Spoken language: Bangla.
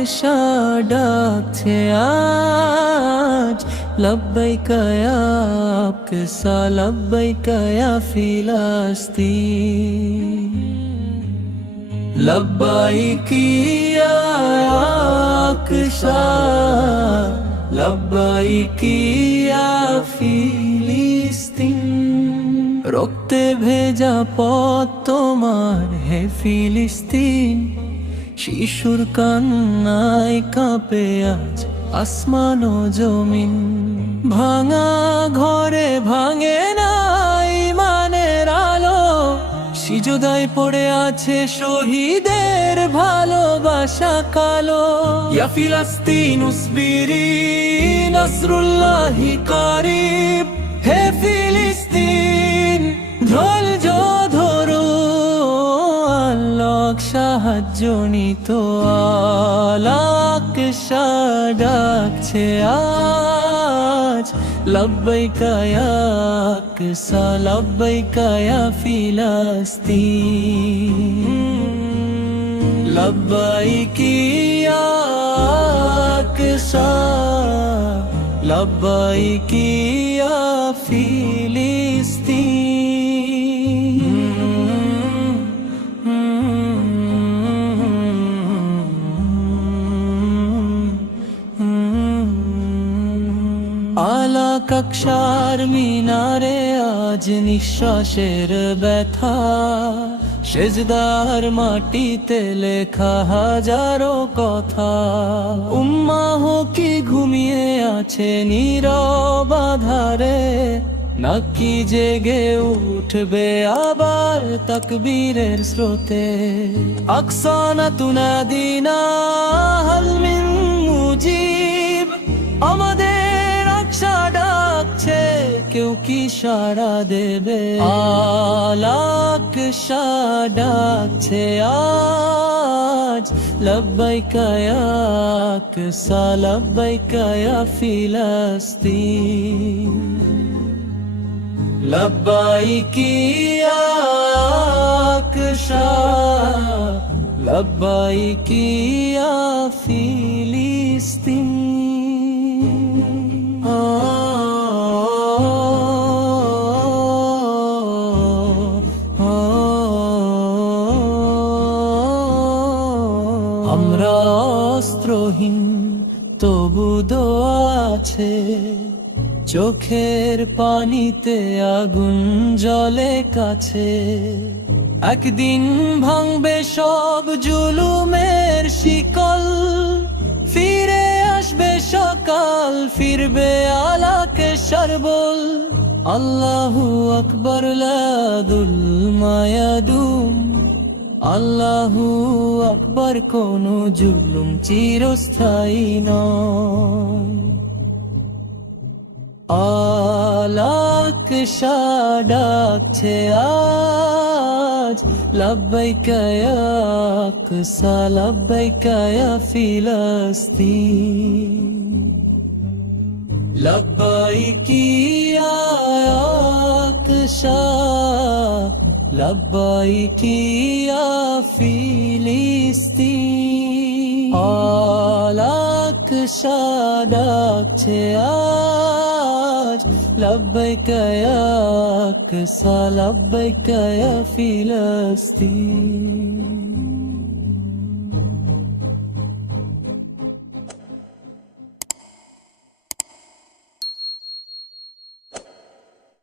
আয়সা ডাকছে আজ লব্বাই কয়া আপকে সা লব্বাই কয়া ফিলাস্তি লব্বাই কিয়া আকশা লব্বাই কিয়া ফিলিস্তিন। রক্তে ভেজা পথ তোমার হে ফিলিস্তিন। শিশুর কান্নায় কাঁপে আজ আসমান ও জমিন। ভাঙা ঘরে ভাঙে নাই মানের আলো। সিজুদায় পড়ে আছে শহীদের ভালোবাসা কালো। ইয়া ফিলাস্তিন উসবিরি, নাসরুল্লাহি কারিব। সাহায্যনিত আলাক ডাকছে আজ। লব্বই কায়াক সা লব্বই কায়া ফিলাস্তি লব্বাই কিয়াক সা লব্বাই কিয়া ফিলিস্তিন আলা কক্ষার মিনারে আজ নিঃশ্বাসের ব্যথা। সেজদার মাটিতে লেখা হাজারো কথা। উম্মাহ কি ঘুমিয়ে আছে নীরব আধারে। নাকি জেগে উঠবে আবার তকবীরের স্রোতে। আকসানা তুনাদিনা হাল সারা দেবে। আলাক ডাকছে আজ। লব্বাই কায়াক সালাব্বাই কায়া ফিলাস্তি লব্বাই কিয়াক লব্বাই কিয়া ফিলিস্তিন। আমরা অস্ত্রহীন, তবু আছে। চোখের পানিতে আগুন জলে কাছে। একদিন ভাঙবে সব জুলুমের শিকল। ফিরে আসবে সকাল, ফিরবে আলাকে সরবল। আল্লাহু আকবর, লাদুল মায়াদুম। আল্লাহু আকবার, কোন জুলুম চিরস্থায়ী নয়। আলাক ডাকছে আজ লব্বাই কয়াক সালাব্বাই কয়া ফিলাস্তি লব্বাই কি আয়াক শাহ لبيك يا فلسطين আলাক ডাকছে আজ لبيك يا أقصى لبيك يا فلسطين